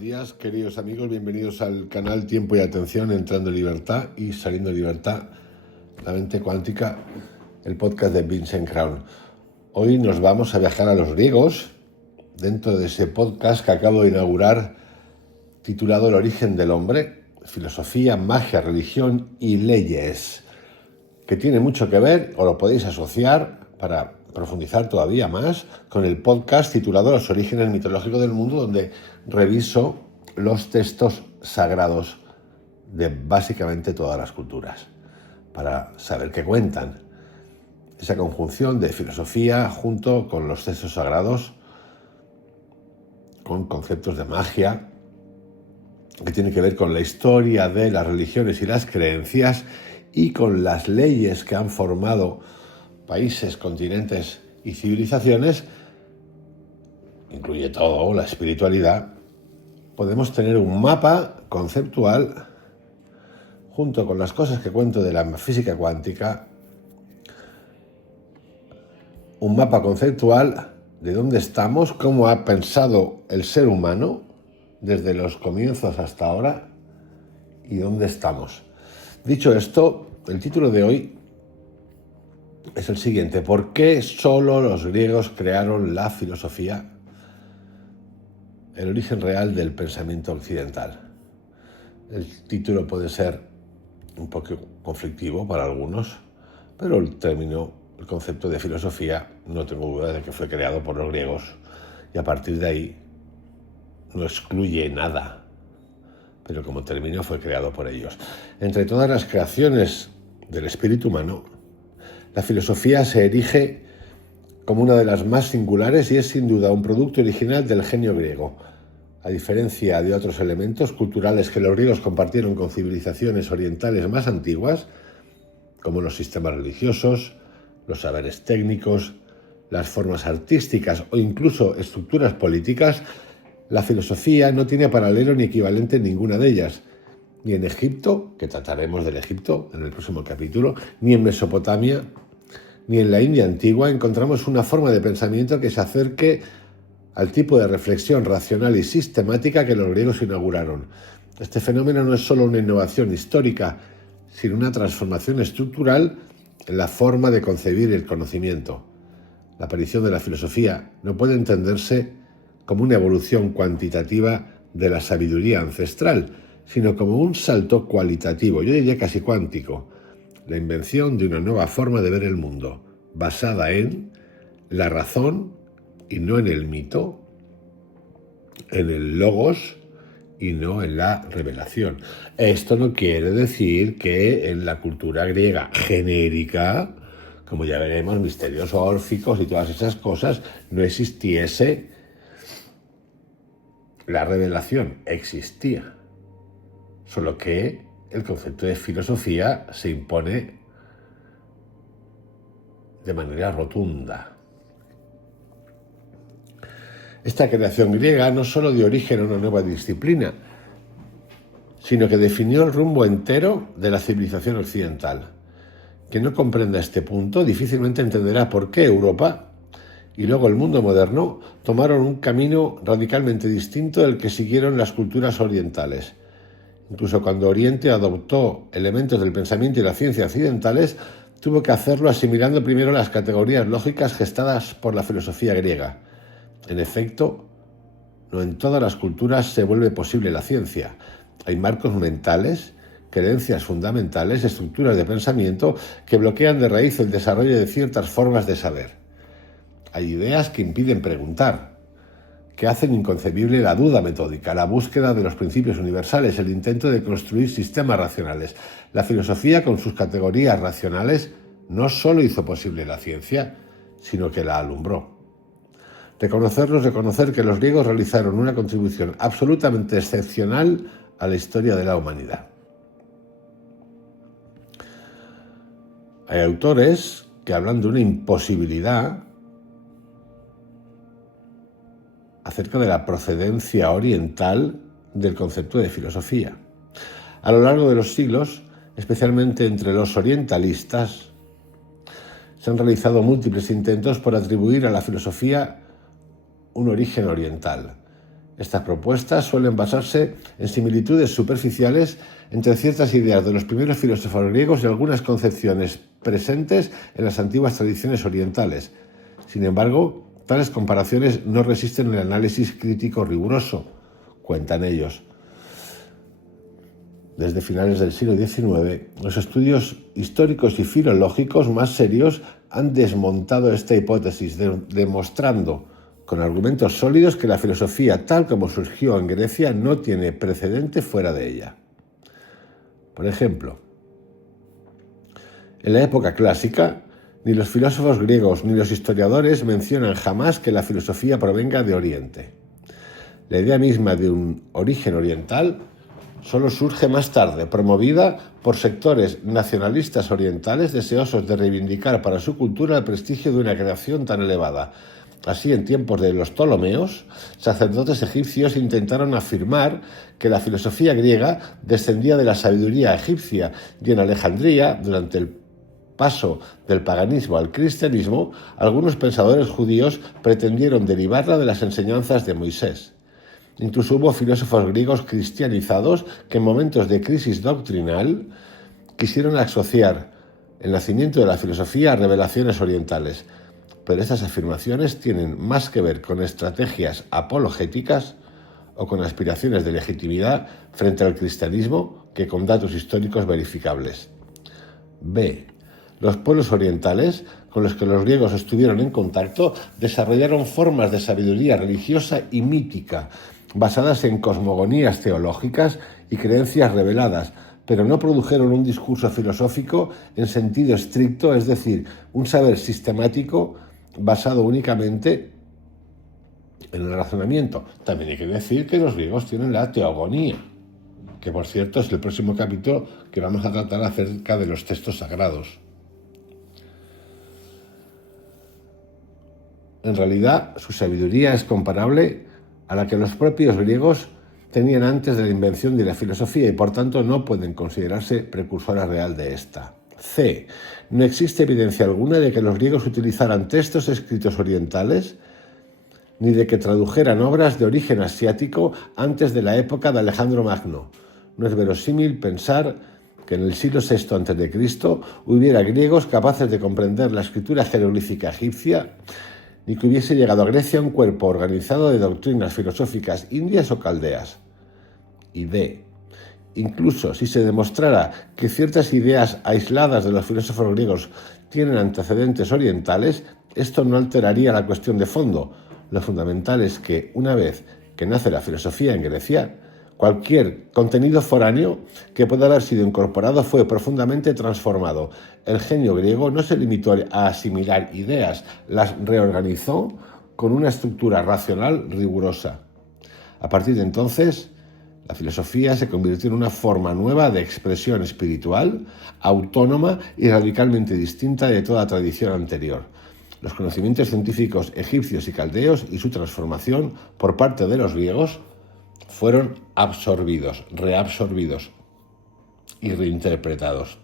días, queridos amigos, bienvenidos al canal Tiempo y Atención, entrando en libertad y saliendo en libertad, la mente cuántica, el podcast de Vincent Crown. Hoy nos vamos a viajar a los griegos, dentro de ese podcast que acabo de inaugurar, titulado El origen del hombre, filosofía, magia, religión y leyes, que tiene mucho que ver, o lo podéis asociar para profundizar todavía más, con el podcast titulado Los orígenes mitológicos del mundo, donde reviso los textos sagrados de básicamente todas las culturas, para saber qué cuentan. Esa conjunción de filosofía junto con los textos sagrados, con conceptos de magia, que tiene que ver con la historia de las religiones y las creencias, y con las leyes que han formado países, continentes y civilizaciones, incluye todo, la espiritualidad. Podemos tener un mapa conceptual, junto con las cosas que cuento de la física cuántica, un mapa conceptual de dónde estamos, cómo ha pensado el ser humano desde los comienzos hasta ahora y dónde estamos. Dicho esto, el título de hoy es el siguiente: ¿por qué solo los griegos crearon la filosofía? El origen real del pensamiento occidental. El título puede ser un poco conflictivo para algunos, pero el concepto de filosofía, no tengo duda de que fue creado por los griegos, y a partir de ahí no excluye nada, pero como término fue creado por ellos. Entre todas las creaciones del espíritu humano, la filosofía se erige como una de las más singulares y es sin duda un producto original del genio griego. A diferencia de otros elementos culturales que los griegos compartieron con civilizaciones orientales más antiguas, como los sistemas religiosos, los saberes técnicos, las formas artísticas o incluso estructuras políticas, la filosofía no tiene paralelo ni equivalente en ninguna de ellas. Ni en Egipto, que trataremos del Egipto en el próximo capítulo, ni en Mesopotamia, ni en la India antigua encontramos una forma de pensamiento que se acerque al tipo de reflexión racional y sistemática que los griegos inauguraron. Este fenómeno no es solo una innovación histórica, sino una transformación estructural en la forma de concebir el conocimiento. La aparición de la filosofía no puede entenderse como una evolución cuantitativa de la sabiduría ancestral, sino como un salto cualitativo, yo diría casi cuántico, la invención de una nueva forma de ver el mundo, basada en la razón y no en el mito, en el logos y no en la revelación. Esto no quiere decir que en la cultura griega genérica, como ya veremos, misterios órficos y todas esas cosas, no existiese la revelación. Existía, solo que el concepto de filosofía se impone de manera rotunda. Esta creación griega no solo dio origen a una nueva disciplina, sino que definió el rumbo entero de la civilización occidental. Quien no comprenda este punto difícilmente entenderá por qué Europa y luego el mundo moderno tomaron un camino radicalmente distinto del que siguieron las culturas orientales. Incluso cuando Oriente adoptó elementos del pensamiento y la ciencia occidentales, tuvo que hacerlo asimilando primero las categorías lógicas gestadas por la filosofía griega. En efecto, no en todas las culturas se vuelve posible la ciencia. Hay marcos mentales, creencias fundamentales, estructuras de pensamiento que bloquean de raíz el desarrollo de ciertas formas de saber. Hay ideas que impiden preguntar, que hacen inconcebible la duda metódica, la búsqueda de los principios universales, el intento de construir sistemas racionales. La filosofía, con sus categorías racionales, no solo hizo posible la ciencia, sino que la alumbró. Reconocer que los griegos realizaron una contribución absolutamente excepcional a la historia de la humanidad. Hay autores que hablan de una imposibilidad acerca de la procedencia oriental del concepto de filosofía. A lo largo de los siglos, especialmente entre los orientalistas, se han realizado múltiples intentos por atribuir a la filosofía un origen oriental. Estas propuestas suelen basarse en similitudes superficiales entre ciertas ideas de los primeros filósofos griegos y algunas concepciones presentes en las antiguas tradiciones orientales. Sin embargo, tales comparaciones no resisten el análisis crítico riguroso, cuentan ellos. Desde finales del siglo XIX, los estudios históricos y filológicos más serios han desmontado esta hipótesis, demostrando con argumentos sólidos que la filosofía tal como surgió en Grecia no tiene precedente fuera de ella. Por ejemplo, en la época clásica, ni los filósofos griegos ni los historiadores mencionan jamás que la filosofía provenga de Oriente. La idea misma de un origen oriental solo surge más tarde, promovida por sectores nacionalistas orientales deseosos de reivindicar para su cultura el prestigio de una creación tan elevada. Así, en tiempos de los Ptolomeos, sacerdotes egipcios intentaron afirmar que la filosofía griega descendía de la sabiduría egipcia, y en Alejandría, durante el paso del paganismo al cristianismo, algunos pensadores judíos pretendieron derivarla de las enseñanzas de Moisés. Incluso hubo filósofos griegos cristianizados que en momentos de crisis doctrinal quisieron asociar el nacimiento de la filosofía a revelaciones orientales. Pero estas afirmaciones tienen más que ver con estrategias apologéticas o con aspiraciones de legitimidad frente al cristianismo que con datos históricos verificables. B. Los pueblos orientales, con los que los griegos estuvieron en contacto, desarrollaron formas de sabiduría religiosa y mítica, basadas en cosmogonías teológicas y creencias reveladas, pero no produjeron un discurso filosófico en sentido estricto, es decir, un saber sistemático basado únicamente en el razonamiento. También hay que decir que los griegos tienen la teogonía, que por cierto es el próximo capítulo que vamos a tratar acerca de los textos sagrados. En realidad, su sabiduría es comparable a la que los propios griegos tenían antes de la invención de la filosofía y por tanto no pueden considerarse precursora real de esta. C. No existe evidencia alguna de que los griegos utilizaran textos escritos orientales ni de que tradujeran obras de origen asiático antes de la época de Alejandro Magno. No es verosímil pensar que en el siglo VI a.C. hubiera griegos capaces de comprender la escritura jeroglífica egipcia, ni que hubiese llegado a Grecia un cuerpo organizado de doctrinas filosóficas indias o caldeas. Y D. Incluso si se demostrara que ciertas ideas aisladas de los filósofos griegos tienen antecedentes orientales, esto no alteraría la cuestión de fondo. Lo fundamental es que, una vez que nace la filosofía en Grecia, cualquier contenido foráneo que pueda haber sido incorporado fue profundamente transformado. El genio griego no se limitó a asimilar ideas, las reorganizó con una estructura racional rigurosa. A partir de entonces, la filosofía se convirtió en una forma nueva de expresión espiritual, autónoma y radicalmente distinta de toda tradición anterior. Los conocimientos científicos egipcios y caldeos y su transformación por parte de los griegos fueron absorbidos, reabsorbidos y reinterpretados.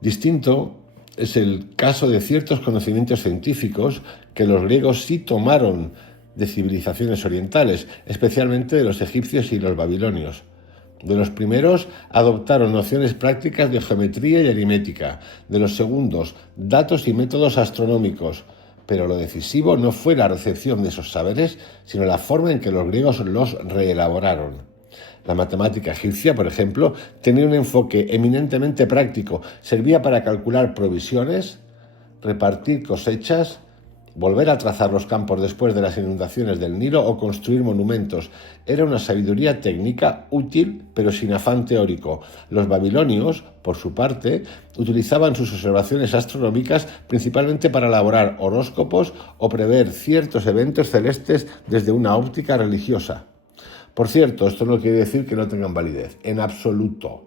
Distinto es el caso de ciertos conocimientos científicos que los griegos sí tomaron de civilizaciones orientales, especialmente de los egipcios y los babilonios. De los primeros adoptaron nociones prácticas de geometría y aritmética, de los segundos datos y métodos astronómicos, pero lo decisivo no fue la recepción de esos saberes, sino la forma en que los griegos los reelaboraron. La matemática egipcia, por ejemplo, tenía un enfoque eminentemente práctico, servía para calcular provisiones, repartir cosechas, volver a trazar los campos después de las inundaciones del Nilo o construir monumentos. Era una sabiduría técnica útil, pero sin afán teórico. Los babilonios, por su parte, utilizaban sus observaciones astronómicas principalmente para elaborar horóscopos o prever ciertos eventos celestes desde una óptica religiosa. Por cierto, esto no quiere decir que no tengan validez, en absoluto.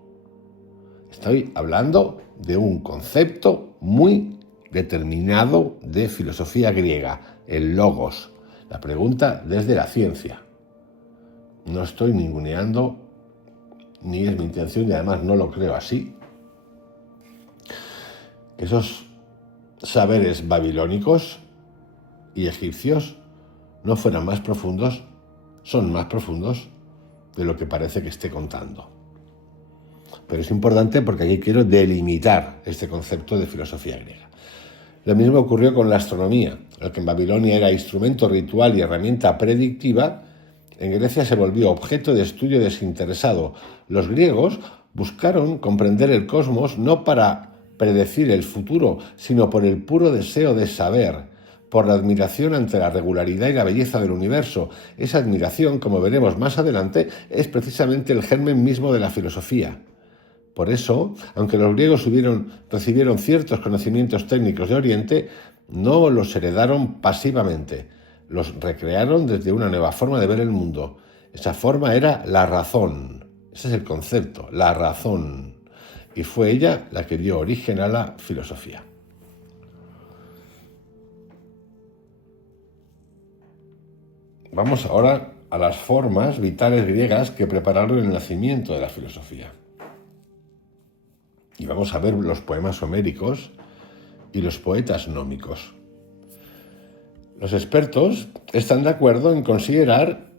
Estoy hablando de un concepto muy determinado de filosofía griega, el logos, la pregunta desde la ciencia. No estoy ninguneando, ni es mi intención, y además no lo creo así. Esos saberes babilónicos y egipcios no fueran más profundos, son más profundos de lo que parece que esté contando. Pero es importante porque aquí quiero delimitar este concepto de filosofía griega. Lo mismo ocurrió con la astronomía. Lo que en Babilonia era instrumento ritual y herramienta predictiva, en Grecia se volvió objeto de estudio desinteresado. Los griegos buscaron comprender el cosmos no para predecir el futuro, sino por el puro deseo de saber, por la admiración ante la regularidad y la belleza del universo. Esa admiración, como veremos más adelante, es precisamente el germen mismo de la filosofía. Por eso, aunque los griegos recibieron ciertos conocimientos técnicos de Oriente, no los heredaron pasivamente, los recrearon desde una nueva forma de ver el mundo. Esa forma era la razón. Ese es el concepto, la razón. Y fue ella la que dio origen a la filosofía. Vamos ahora a las formas vitales griegas que prepararon el nacimiento de la filosofía. Y vamos a ver los poemas homéricos y los poetas nómicos. Los expertos están de acuerdo en considerar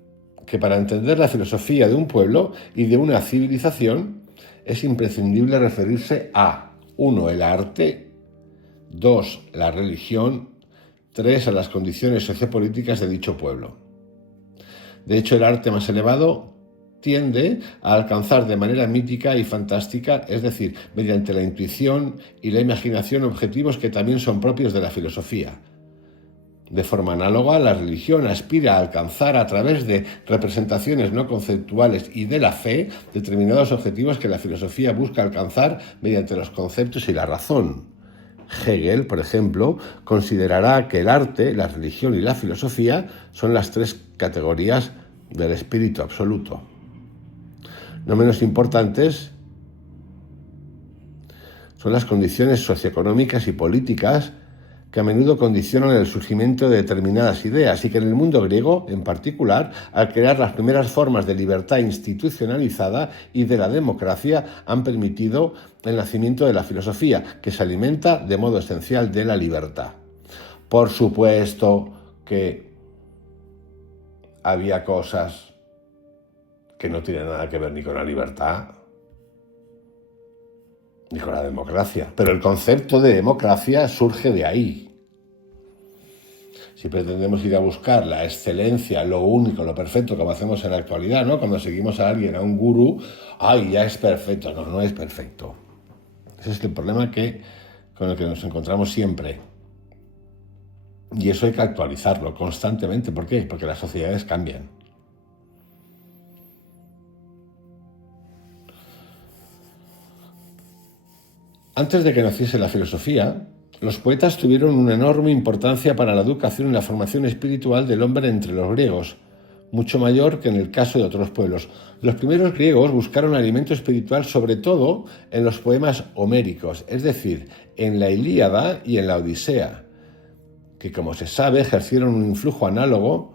que para entender la filosofía de un pueblo y de una civilización es imprescindible referirse a 1. El arte, 2. La religión, 3. A las condiciones sociopolíticas de dicho pueblo. De hecho, el arte más elevado tiende a alcanzar de manera mítica y fantástica, es decir, mediante la intuición y la imaginación, objetivos que también son propios de la filosofía. De forma análoga, la religión aspira a alcanzar a través de representaciones no conceptuales y de la fe determinados objetivos que la filosofía busca alcanzar mediante los conceptos y la razón. Hegel, por ejemplo, considerará que el arte, la religión y la filosofía son las 3 categorías del espíritu absoluto. No menos importantes son las condiciones socioeconómicas y políticas que a menudo condicionan el surgimiento de determinadas ideas y que en el mundo griego, en particular, al crear las primeras formas de libertad institucionalizada y de la democracia, han permitido el nacimiento de la filosofía, que se alimenta de modo esencial de la libertad. Por supuesto que había cosas que no tienen nada que ver ni con la libertad ni con la democracia. Pero el concepto de democracia surge de ahí. Si pretendemos ir a buscar la excelencia, lo único, lo perfecto, como hacemos en la actualidad, ¿no? Cuando seguimos a alguien, a un gurú, ¡ay, ya es perfecto! No, no es perfecto. Ese es el problema con el que nos encontramos siempre. Y eso hay que actualizarlo constantemente. ¿Por qué? Porque las sociedades cambian. Antes de que naciese la filosofía, los poetas tuvieron una enorme importancia para la educación y la formación espiritual del hombre entre los griegos, mucho mayor que en el caso de otros pueblos. Los primeros griegos buscaron alimento espiritual sobre todo en los poemas homéricos, es decir, en la Ilíada y en la Odisea, que, como se sabe, ejercieron un influjo análogo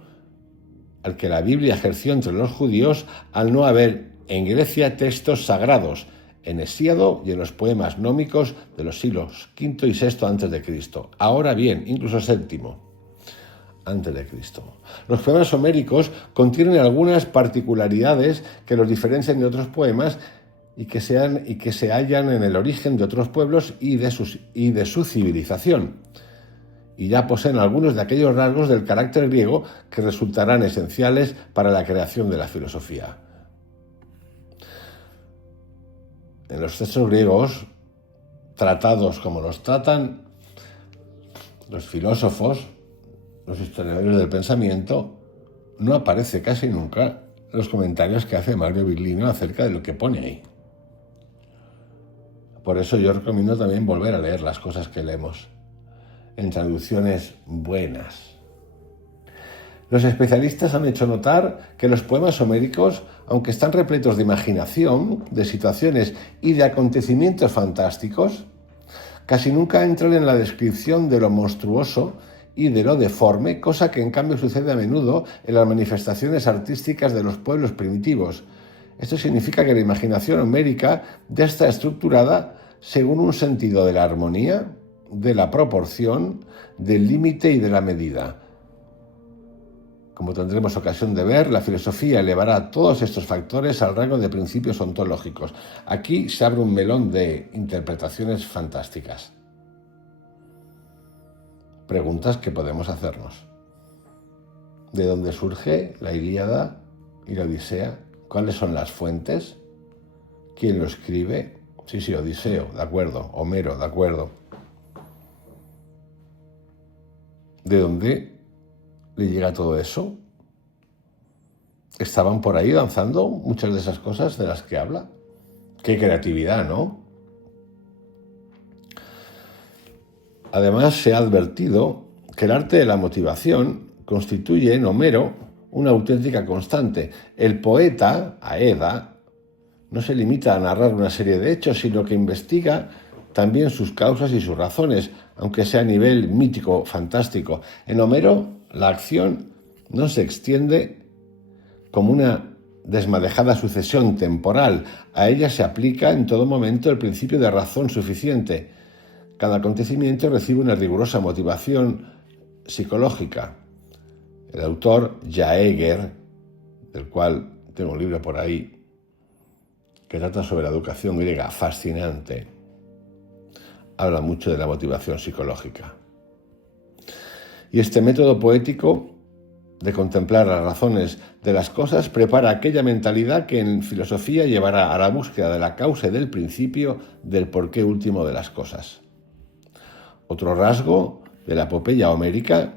al que la Biblia ejerció entre los judíos al no haber en Grecia textos sagrados, en Hesíodo y en los poemas nómicos de los siglos V y VI a.C. Ahora bien, incluso VII a.C. Los poemas homéricos contienen algunas particularidades que los diferencian de otros poemas y que se hallan en el origen de otros pueblos y de su civilización. Y ya poseen algunos de aquellos rasgos del carácter griego que resultarán esenciales para la creación de la filosofía. En los textos griegos, tratados como los tratan los filósofos, los historiadores del pensamiento, no aparece casi nunca los comentarios que hace Mario Virlino acerca de lo que pone ahí. Por eso yo recomiendo también volver a leer las cosas que leemos en traducciones buenas. Los especialistas han hecho notar que los poemas homéricos, aunque están repletos de imaginación, de situaciones y de acontecimientos fantásticos, casi nunca entran en la descripción de lo monstruoso y de lo deforme, cosa que en cambio sucede a menudo en las manifestaciones artísticas de los pueblos primitivos. Esto significa que la imaginación homérica ya está estructurada según un sentido de la armonía, de la proporción, del límite y de la medida. Como tendremos ocasión de ver, la filosofía elevará todos estos factores al rango de principios ontológicos. Aquí se abre un melón de interpretaciones fantásticas. Preguntas que podemos hacernos. ¿De dónde surge la Ilíada y la Odisea? ¿Cuáles son las fuentes? ¿Quién lo escribe? Sí, Odiseo, de acuerdo. Homero, de acuerdo. ¿De dónde le llega todo eso? ¿Estaban por ahí danzando muchas de esas cosas de las que habla? ¡Qué creatividad!, ¿no? Además, se ha advertido que el arte de la motivación constituye en Homero una auténtica constante. El poeta, Aeda, no se limita a narrar una serie de hechos, sino que investiga también sus causas y sus razones, aunque sea a nivel mítico, fantástico. En Homero, la acción no se extiende como una desmadejada sucesión temporal. A ella se aplica en todo momento el principio de razón suficiente. Cada acontecimiento recibe una rigurosa motivación psicológica. El autor Jaeger, del cual tengo un libro por ahí que trata sobre la educación griega, fascinante, habla mucho de la motivación psicológica. Y este método poético de contemplar las razones de las cosas prepara aquella mentalidad que en filosofía llevará a la búsqueda de la causa y del principio del porqué último de las cosas. Otro rasgo de la epopeya homérica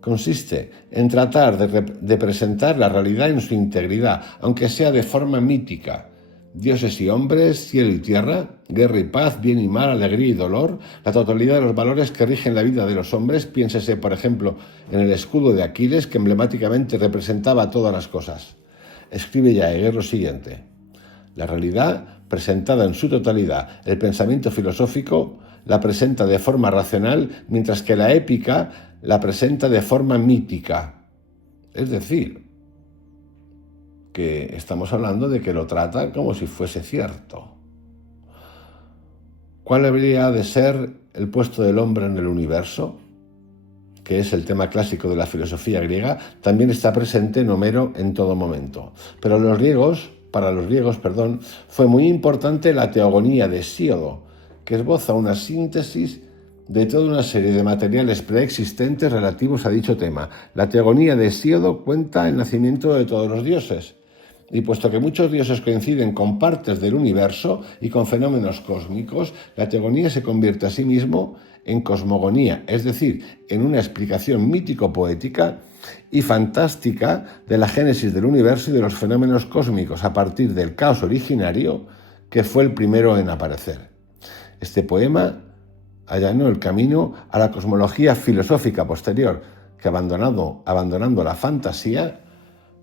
consiste en tratar de presentar la realidad en su integridad, aunque sea de forma mítica. Dioses y hombres, cielo y tierra, guerra y paz, bien y mal, alegría y dolor, la totalidad de los valores que rigen la vida de los hombres. Piénsese, por ejemplo, en el escudo de Aquiles, que emblemáticamente representaba todas las cosas. Escribe Jaeger lo siguiente: la realidad presentada en su totalidad, el pensamiento filosófico la presenta de forma racional, mientras que la épica la presenta de forma mítica. Es decir, que estamos hablando de que lo trata como si fuese cierto. ¿Cuál habría de ser el puesto del hombre en el universo?, que es el tema clásico de la filosofía griega, también está presente en Homero en todo momento. Pero para los griegos, fue muy importante la teogonía de Hesíodo, que esboza una síntesis de toda una serie de materiales preexistentes relativos a dicho tema. La teogonía de Hesíodo cuenta el nacimiento de todos los dioses. Y puesto que muchos dioses coinciden con partes del universo y con fenómenos cósmicos, la teogonía se convierte a sí mismo en cosmogonía, es decir, en una explicación mítico-poética y fantástica de la génesis del universo y de los fenómenos cósmicos a partir del caos originario, que fue el primero en aparecer. Este poema allanó el camino a la cosmología filosófica posterior, que abandonando la fantasía,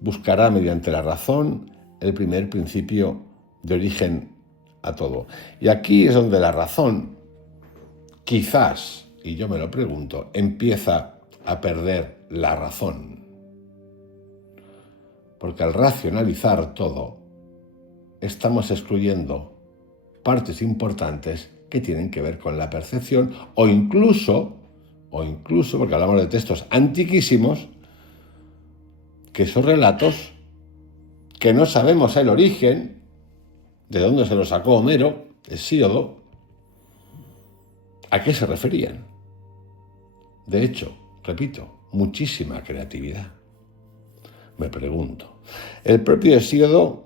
buscará mediante la razón el primer principio de origen a todo. Y aquí es donde la razón, quizás, y yo me lo pregunto, empieza a perder la razón. Porque al racionalizar todo, estamos excluyendo partes importantes que tienen que ver con la percepción o incluso, porque hablamos de textos antiquísimos, que son relatos que no sabemos el origen, de dónde se lo sacó Homero, Hesíodo, a qué se referían. De hecho, repito, muchísima creatividad. Me pregunto. El propio Hesíodo,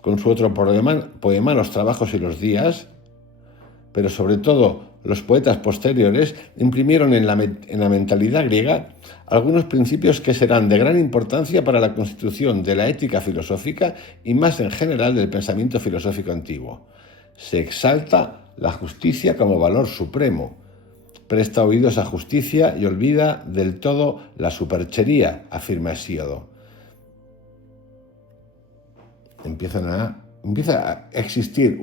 con su otro poema Los trabajos y los días, pero sobre todo los poetas posteriores, imprimieron en la mentalidad griega algunos principios que serán de gran importancia para la constitución de la ética filosófica y más en general del pensamiento filosófico antiguo. Se exalta la justicia como valor supremo, presta oídos a justicia y olvida del todo la superchería, afirma Hesíodo. Empieza a existir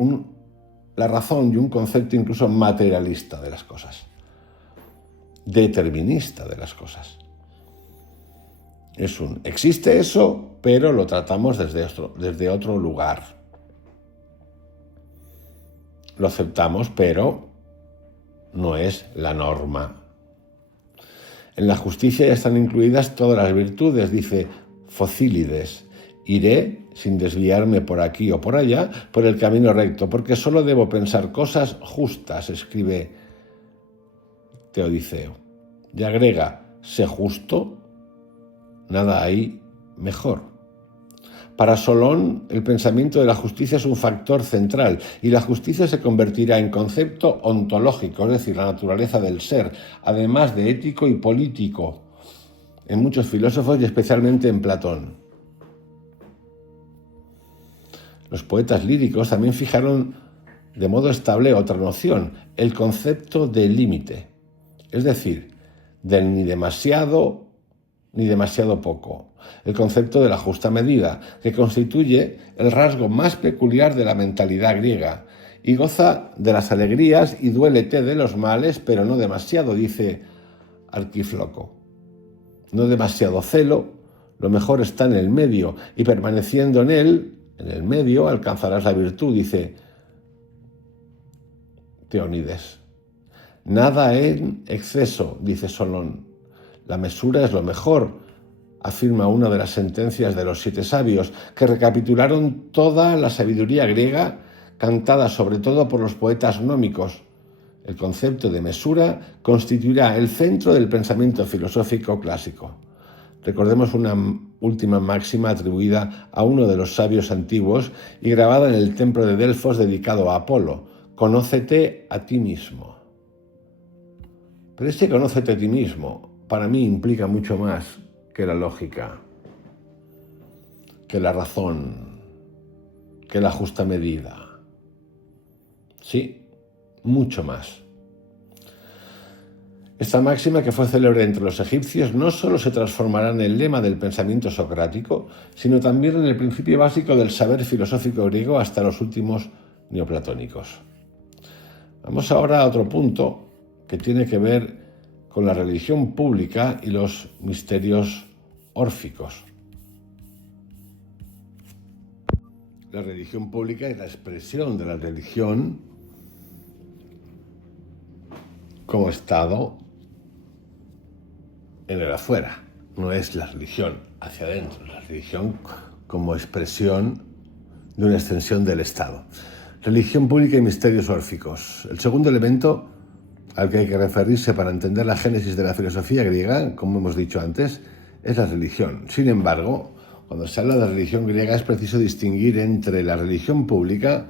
la razón y un concepto incluso materialista de las cosas, determinista de las cosas. Existe eso, pero lo tratamos desde otro lugar. Lo aceptamos, pero no es la norma. En la justicia ya están incluidas todas las virtudes, dice Focílides. Iré, sin desviarme por aquí o por allá, por el camino recto, porque solo debo pensar cosas justas, escribe Teodiceo. Y agrega, sé justo, nada hay mejor. Para Solón, el pensamiento de la justicia es un factor central y la justicia se convertirá en concepto ontológico, es decir, la naturaleza del ser, además de ético y político, en muchos filósofos y especialmente en Platón. Los poetas líricos también fijaron de modo estable otra noción, el concepto de límite, es decir, del ni demasiado ni demasiado poco, el concepto de la justa medida, que constituye el rasgo más peculiar de la mentalidad griega, y goza de las alegrías y duélete de los males, pero no demasiado, dice Arquifloco. No demasiado celo, lo mejor está en el medio, y permaneciendo en él, en el medio, alcanzarás la virtud, dice Teónides. Nada en exceso, dice Solón. La mesura es lo mejor, afirma una de las sentencias de los 7 sabios, que recapitularon toda la sabiduría griega, cantada sobre todo por los poetas gnómicos. El concepto de mesura constituirá el centro del pensamiento filosófico clásico. Recordemos una última máxima atribuida a uno de los sabios antiguos y grabada en el templo de Delfos dedicado a Apolo. Conócete a ti mismo. Pero este conócete a ti mismo para mí implica mucho más que la lógica, que la razón, que la justa medida. Sí, mucho más. Esta máxima, que fue célebre entre los egipcios, no solo se transformará en el lema del pensamiento socrático, sino también en el principio básico del saber filosófico griego hasta los últimos neoplatónicos. Vamos ahora a otro punto que tiene que ver con la religión pública y los misterios órficos. La religión pública es la expresión de la religión como estado en el afuera. No es la religión hacia adentro, la religión como expresión de una extensión del Estado. Religión pública y misterios órficos. El segundo elemento al que hay que referirse para entender la génesis de la filosofía griega, como hemos dicho antes, es la religión. Sin embargo, cuando se habla de religión griega es preciso distinguir entre la religión pública,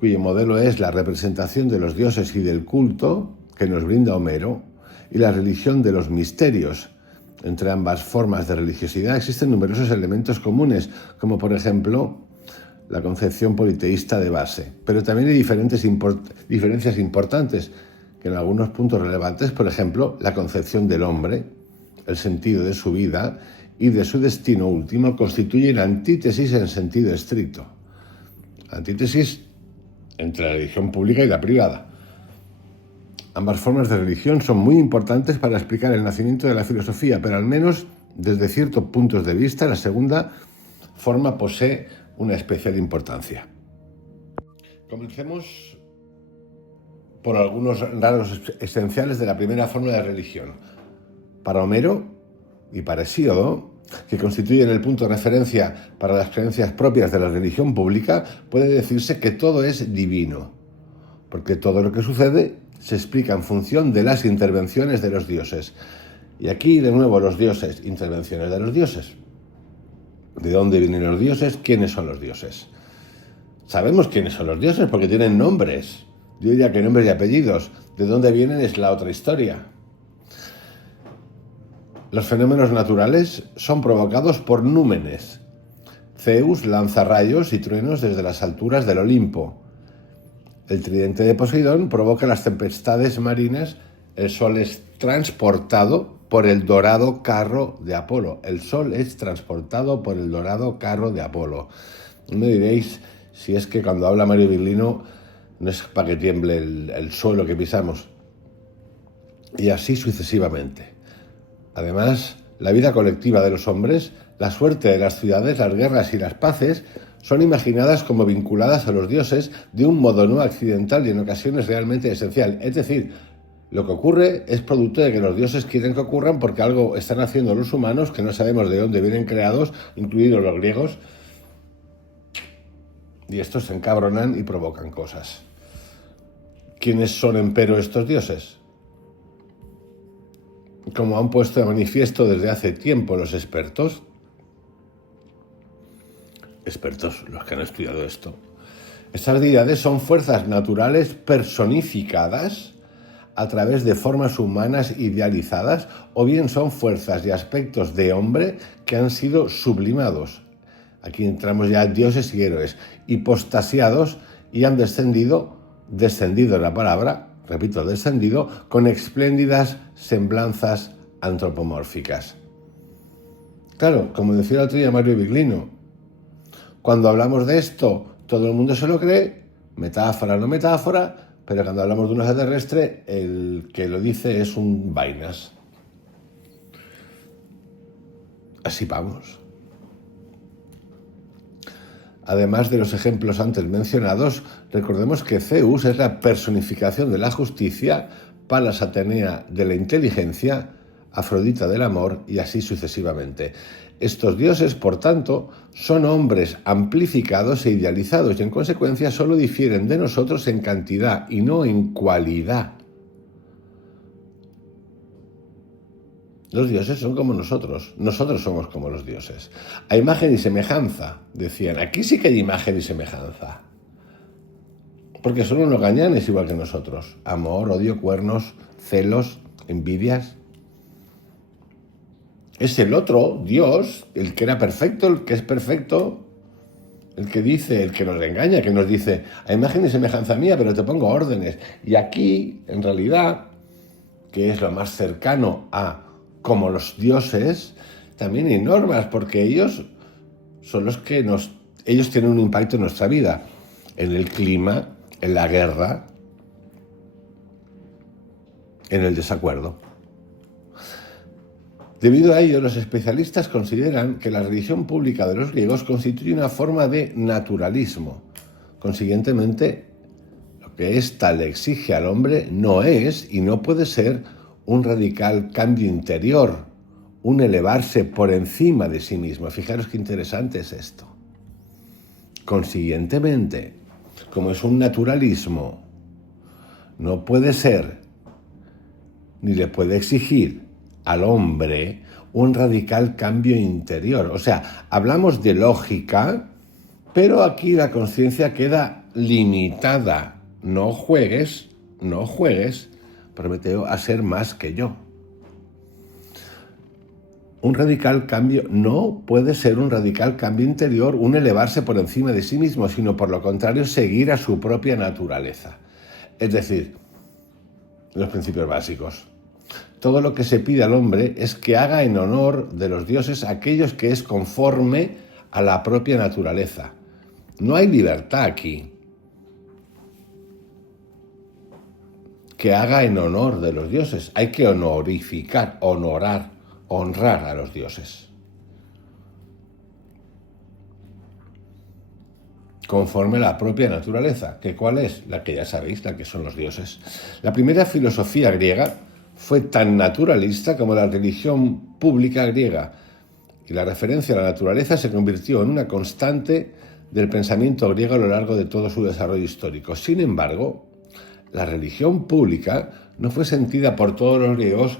cuyo modelo es la representación de los dioses y del culto que nos brinda Homero, y la religión de los misterios. Entre ambas formas de religiosidad existen numerosos elementos comunes, como por ejemplo la concepción politeísta de base. Pero también hay diferencias importantes, que en algunos puntos relevantes, por ejemplo, la concepción del hombre, el sentido de su vida y de su destino último, constituyen antítesis en sentido estricto. Antítesis entre la religión pública y la privada. Ambas formas de religión son muy importantes para explicar el nacimiento de la filosofía, pero al menos desde ciertos puntos de vista la segunda forma posee una especial importancia. Comencemos por algunos rasgos esenciales de la primera forma de religión. Para Homero y para Hesíodo, que constituyen el punto de referencia para las creencias propias de la religión pública, puede decirse que todo es divino, porque todo lo que sucede se explica en función de las intervenciones de los dioses. Y aquí, de nuevo, los dioses, intervenciones de los dioses. ¿De dónde vienen los dioses? ¿Quiénes son los dioses? Sabemos quiénes son los dioses porque tienen nombres. Yo diría que nombres y apellidos. ¿De dónde vienen? Es la otra historia. Los fenómenos naturales son provocados por númenes. Zeus lanza rayos y truenos desde las alturas del Olimpo. El tridente de Poseidón provoca las tempestades marinas. El sol es transportado por el dorado carro de Apolo. El sol es transportado por el dorado carro de Apolo. Me diréis si es que cuando habla Mario Virlino no es para que tiemble el suelo que pisamos. Y así sucesivamente. Además, la vida colectiva de los hombres, la suerte de las ciudades, las guerras y las paces son imaginadas como vinculadas a los dioses de un modo no accidental y en ocasiones realmente esencial. Es decir, Lo que ocurre es producto de que los dioses quieren que ocurran porque algo están haciendo los humanos que no sabemos de dónde vienen creados, incluidos los griegos, y estos se encabronan y provocan cosas. ¿Quiénes son, empero, estos dioses? Como han puesto de manifiesto desde hace tiempo los expertos, los que han estudiado esto, estas deidades son fuerzas naturales personificadas a través de formas humanas idealizadas, o bien son fuerzas y aspectos de hombre que han sido sublimados. Aquí entramos ya dioses y héroes, hipostasiados, y han descendido la palabra, repito, descendido, con espléndidas semblanzas antropomórficas. Claro, como decía el otro día Mario Biglino, cuando hablamos de esto, todo el mundo se lo cree, metáfora, no metáfora, pero cuando hablamos de un extraterrestre, el que lo dice es un vainas. Así vamos. Además de los ejemplos antes mencionados, recordemos que Zeus es la personificación de la justicia, Palas Atenea de la inteligencia, Afrodita del amor y así sucesivamente. Estos dioses, por tanto, son hombres amplificados e idealizados y en consecuencia solo difieren de nosotros en cantidad y no en cualidad. Los dioses son como nosotros somos como los dioses. A imagen y semejanza, decían. Aquí sí que hay imagen y semejanza. Porque son unos gañanes igual que nosotros. Amor, odio, cuernos, celos, envidias. Es el otro, Dios, el que era perfecto, el que es perfecto, el que dice, el que nos engaña, que nos dice, a imagen y semejanza mía, pero te pongo órdenes. Y aquí, en realidad, que es lo más cercano a como los dioses, también hay normas, porque ellos son los que ellos tienen un impacto en nuestra vida, en el clima, en la guerra, en el desacuerdo. Debido a ello, los especialistas consideran que la religión pública de los griegos constituye una forma de naturalismo. Consiguientemente, lo que ésta le exige al hombre no es y no puede ser un radical cambio interior, un elevarse por encima de sí mismo. Fijaros qué interesante es esto. Consiguientemente, como es un naturalismo, no puede ser ni le puede exigir al hombre un radical cambio interior. O sea, hablamos de lógica, pero aquí la conciencia queda limitada. No juegues, Prometeo, a ser más que yo. Un radical cambio no puede ser un radical cambio interior, un elevarse por encima de sí mismo, sino por lo contrario, seguir a su propia naturaleza. Es decir, los principios básicos. Todo lo que se pide al hombre es que haga en honor de los dioses aquellos que es conforme a la propia naturaleza. No hay libertad aquí. Que haga en honor de los dioses. Hay que honorificar, honrar a los dioses. Conforme a la propia naturaleza. ¿Que cuál es? La que ya sabéis, la que son los dioses. La primera filosofía griega fue tan naturalista como la religión pública griega, y la referencia a la naturaleza se convirtió en una constante del pensamiento griego a lo largo de todo su desarrollo histórico. Sin embargo, la religión pública no fue sentida por todos los griegos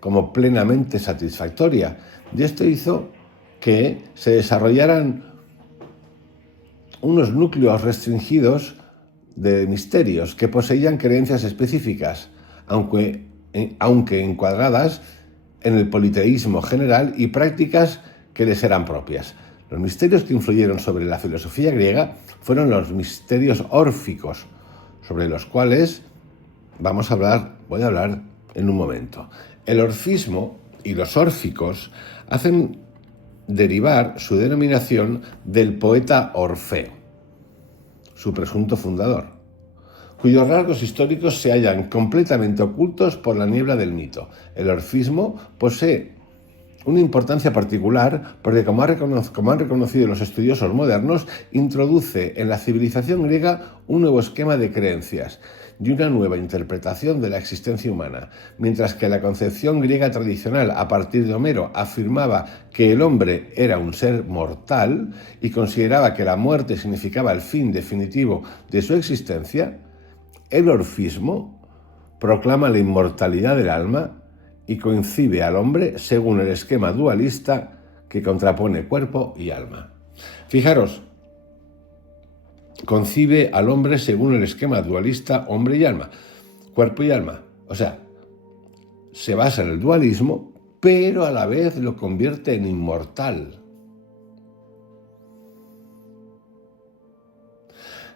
como plenamente satisfactoria, y esto hizo que se desarrollaran unos núcleos restringidos de misterios que poseían creencias específicas, aunque encuadradas en el politeísmo general y prácticas que les eran propias. Los misterios que influyeron sobre la filosofía griega fueron los misterios órficos, sobre los cuales voy a hablar en un momento. El orfismo y los órficos hacen derivar su denominación del poeta Orfeo, su presunto fundador, cuyos rasgos históricos se hallan completamente ocultos por la niebla del mito. El orfismo posee una importancia particular porque, como han reconocido los estudiosos modernos, introduce en la civilización griega un nuevo esquema de creencias y una nueva interpretación de la existencia humana. Mientras que la concepción griega tradicional a partir de Homero afirmaba que el hombre era un ser mortal y consideraba que la muerte significaba el fin definitivo de su existencia, el orfismo proclama la inmortalidad del alma y concibe al hombre según el esquema dualista que contrapone cuerpo y alma. Fijaros, concibe al hombre según el esquema dualista hombre y alma, cuerpo y alma. O sea, se basa en el dualismo, pero a la vez lo convierte en inmortal.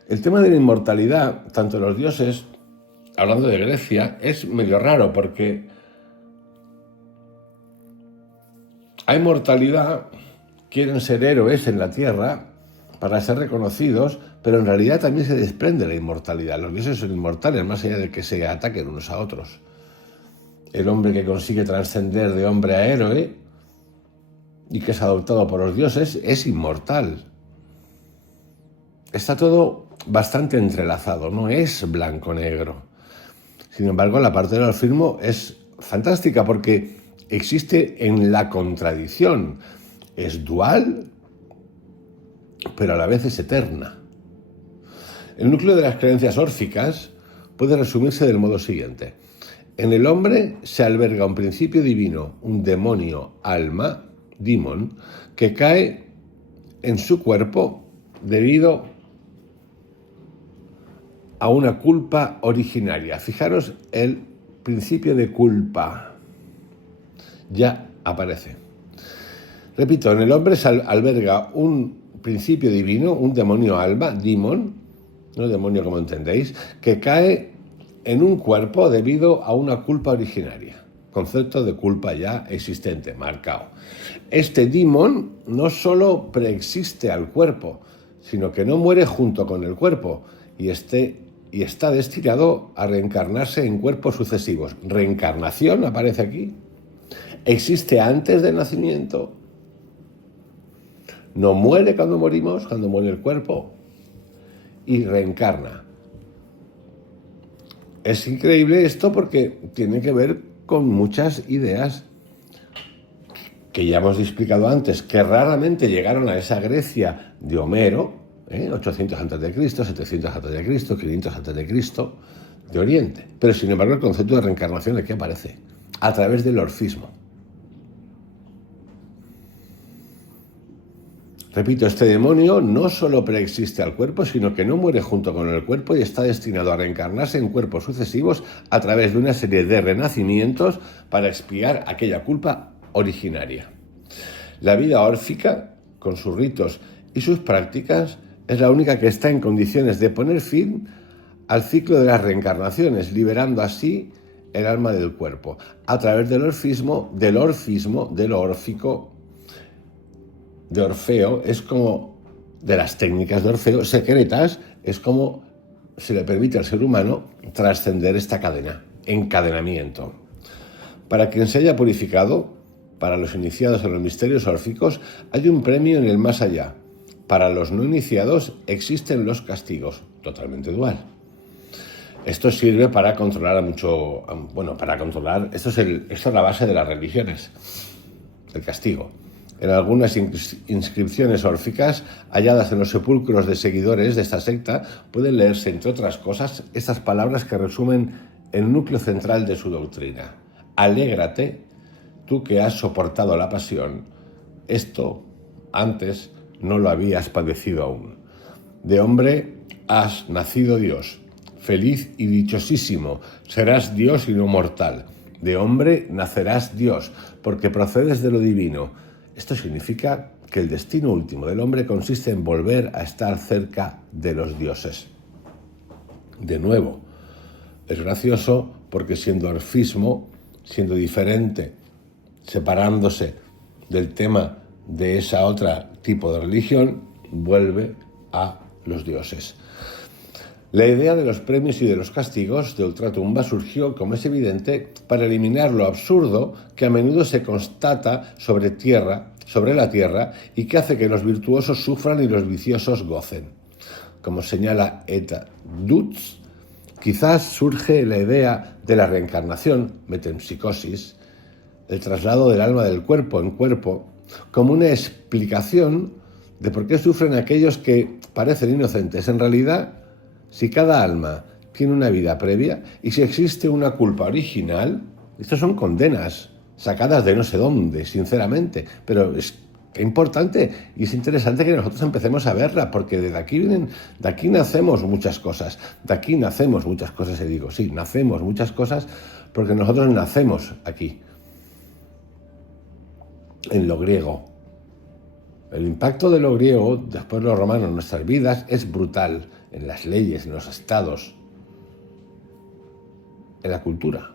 El tema de la inmortalidad, tanto los dioses, hablando de Grecia, es medio raro porque hay mortalidad, quieren ser héroes en la tierra para ser reconocidos, pero en realidad también se desprende la inmortalidad. Los dioses son inmortales, más allá de que se ataquen unos a otros. El hombre que consigue trascender de hombre a héroe y que es adoptado por los dioses es inmortal. Está todo bastante entrelazado, no es blanco-negro. Sin embargo, la parte del orfismo es fantástica porque existe en la contradicción. Es dual, pero a la vez es eterna. El núcleo de las creencias órficas puede resumirse del modo siguiente. En el hombre se alberga un principio divino, un demonio, alma, demon, que cae en su cuerpo debido a una culpa originaria. Fijaros, el principio de culpa ya aparece. Repito, en el hombre se alberga un principio divino, un demonio alma, demon, no demonio como entendéis, que cae en un cuerpo debido a una culpa originaria. Concepto de culpa ya existente, marcado. Este demon no solo preexiste al cuerpo, sino que no muere junto con el cuerpo y está destinado a reencarnarse en cuerpos sucesivos. Reencarnación aparece aquí. Existe antes del nacimiento. No muere cuando morimos, cuando muere el cuerpo, y reencarna. Es increíble esto porque tiene que ver con muchas ideas que ya hemos explicado antes, que raramente llegaron a esa Grecia de Homero, 800 a.C., 700 a.C., 500 a.C., de Oriente. Pero sin embargo el concepto de reencarnación aquí aparece, a través del orfismo. Repito, este demonio no solo preexiste al cuerpo, sino que no muere junto con el cuerpo y está destinado a reencarnarse en cuerpos sucesivos a través de una serie de renacimientos para expiar aquella culpa originaria. La vida órfica, con sus ritos y sus prácticas, es la única que está en condiciones de poner fin al ciclo de las reencarnaciones, liberando así el alma del cuerpo, a través del orfismo, del órfico, de Orfeo, es como de las técnicas de Orfeo secretas, es como se le permite al ser humano trascender esta cadena, encadenamiento. Para quien se haya purificado, para los iniciados en los misterios órficos, hay un premio en el más allá. Para los no iniciados existen los castigos, totalmente dual. Esto sirve para controlar esto es la base de las religiones, el castigo. En algunas inscripciones órficas halladas en los sepulcros de seguidores de esta secta pueden leerse, entre otras cosas, estas palabras que resumen el núcleo central de su doctrina. Alégrate, tú que has soportado la pasión. Esto antes no lo habías padecido aún. De hombre has nacido Dios. Feliz y dichosísimo, serás Dios y no mortal. De hombre nacerás Dios, porque procedes de lo divino. Esto significa que el destino último del hombre consiste en volver a estar cerca de los dioses. De nuevo, es gracioso porque siendo orfismo, siendo diferente, separándose del tema de esa otra tipo de religión, vuelve a los dioses. La idea de los premios y de los castigos de ultratumba surgió, como es evidente, para eliminar lo absurdo que a menudo se constata sobre la tierra y que hace que los virtuosos sufran y los viciosos gocen. Como señala Eta Dutz, quizás surge la idea de la reencarnación, metempsicosis, el traslado del alma del cuerpo en cuerpo, como una explicación de por qué sufren aquellos que parecen inocentes. En realidad, si cada alma tiene una vida previa y si existe una culpa original, estas son condenas sacadas de no sé dónde, sinceramente, pero es importante y es interesante que nosotros empecemos a verla, porque de aquí nacemos muchas cosas, y digo, sí, nacemos muchas cosas porque nosotros nacemos aquí, en lo griego. El impacto de lo griego, después de lo romano en nuestras vidas, es brutal en las leyes, en los estados, en la cultura.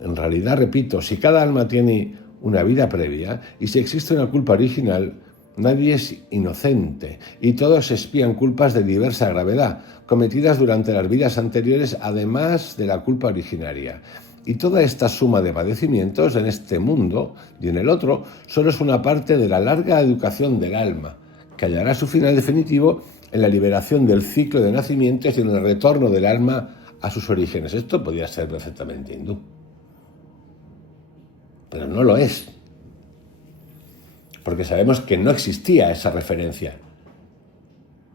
En realidad, repito, si cada alma tiene una vida previa y si existe una culpa original, nadie es inocente y todos expian culpas de diversa gravedad, cometidas durante las vidas anteriores, además de la culpa originaria. Y toda esta suma de padecimientos en este mundo y en el otro solo es una parte de la larga educación del alma, que hallará su final definitivo en la liberación del ciclo de nacimientos y en el retorno del alma a sus orígenes. Esto podría ser perfectamente hindú, pero no lo es, porque sabemos que no existía esa referencia.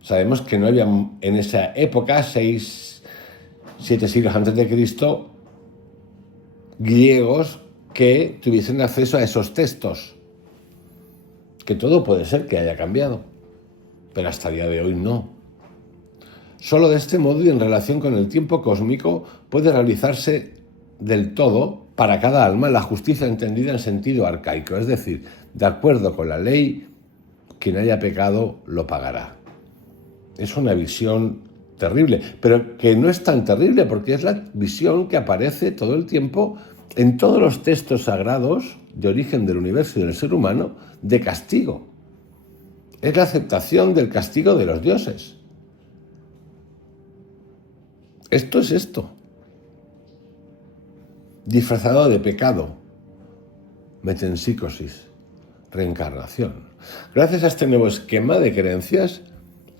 Sabemos que no había en esa época, 6-7 siglos antes de Cristo, griegos que tuviesen acceso a esos textos. Que todo puede ser que haya cambiado, pero hasta el día de hoy no. Solo de este modo y en relación con el tiempo cósmico puede realizarse del todo para cada alma la justicia entendida en sentido arcaico, es decir, de acuerdo con la ley, quien haya pecado lo pagará. Es una visión terrible, pero que no es tan terrible porque es la visión que aparece todo el tiempo en todos los textos sagrados de origen del universo y del ser humano de castigo. Es la aceptación del castigo de los dioses. Esto es esto, disfrazado de pecado, metempsicosis, reencarnación. Gracias a este nuevo esquema de creencias,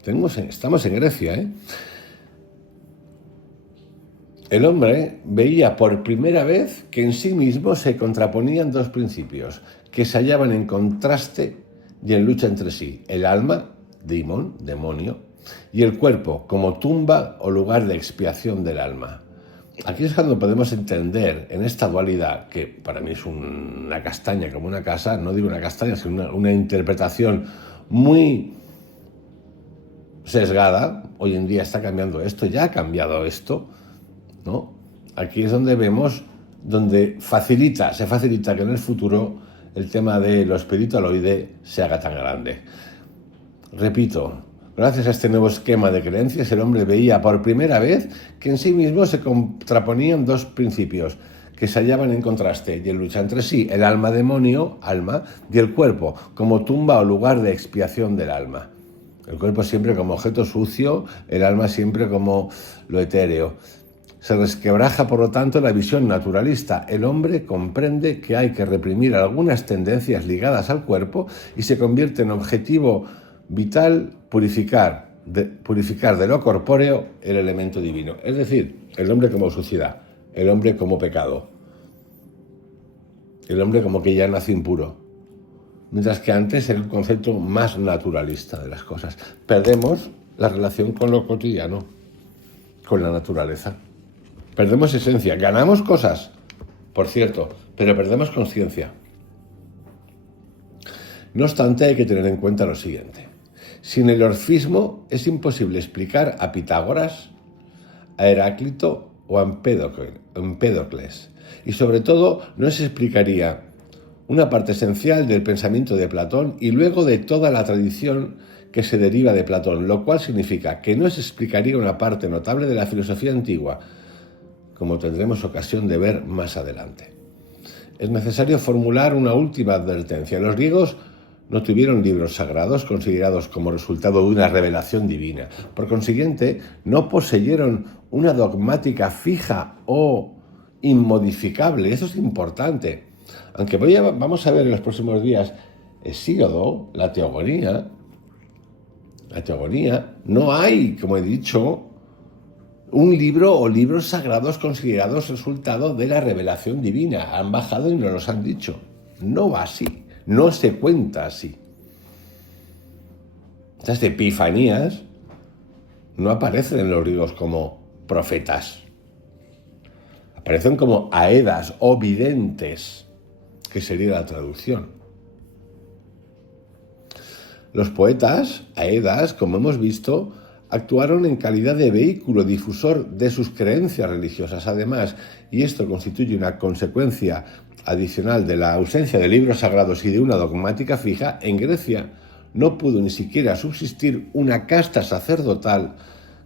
estamos en Grecia, El hombre veía por primera vez que en sí mismo se contraponían dos principios, que se hallaban en contraste y en lucha entre sí: el alma, demonio, y el cuerpo, como tumba o lugar de expiación del alma. Aquí es cuando podemos entender en esta dualidad, que para mí es una castaña como una casa, no digo una castaña, sino una interpretación muy sesgada. Hoy en día está cambiando esto, ya ha cambiado esto, ¿no? Aquí es donde vemos, donde se facilita que en el futuro el tema de lo espiritualoide se haga tan grande. Repito, gracias a este nuevo esquema de creencias, el hombre veía por primera vez que en sí mismo se contraponían dos principios que se hallaban en contraste y en lucha entre sí: el alma-demonio, alma, y el cuerpo, como tumba o lugar de expiación del alma. El cuerpo siempre como objeto sucio, el alma siempre como lo etéreo. Se resquebraja, por lo tanto, la visión naturalista. El hombre comprende que hay que reprimir algunas tendencias ligadas al cuerpo y se convierte en objetivo vital purificar de lo corpóreo el elemento divino. Es decir, el hombre como suciedad, el hombre como pecado, el hombre como que ya nace impuro. Mientras que antes era el concepto más naturalista de las cosas. Perdemos la relación con lo cotidiano, con la naturaleza. Perdemos esencia, ganamos cosas, por cierto, pero perdemos conciencia. No obstante, hay que tener en cuenta lo siguiente. Sin el orfismo es imposible explicar a Pitágoras, a Heráclito o a Empédocles. Y sobre todo, no se explicaría una parte esencial del pensamiento de Platón y luego de toda la tradición que se deriva de Platón, lo cual significa que no se explicaría una parte notable de la filosofía antigua, como tendremos ocasión de ver más adelante. Es necesario formular una última advertencia. Los griegos no tuvieron libros sagrados considerados como resultado de una revelación divina. Por consiguiente, no poseyeron una dogmática fija o inmodificable. Eso es importante. Aunque vamos a ver en los próximos días Hesíodo, la teogonía, no hay, como he dicho, un libro o libros sagrados considerados resultado de la revelación divina. Han bajado y nos los han dicho. No va así, no se cuenta así. Estas epifanías no aparecen en los griegos como profetas. Aparecen como aedas o videntes, que sería la traducción. Los poetas, aedas, como hemos visto, actuaron en calidad de vehículo difusor de sus creencias religiosas. Además, y esto constituye una consecuencia adicional de la ausencia de libros sagrados y de una dogmática fija, en Grecia no pudo ni siquiera subsistir una casta sacerdotal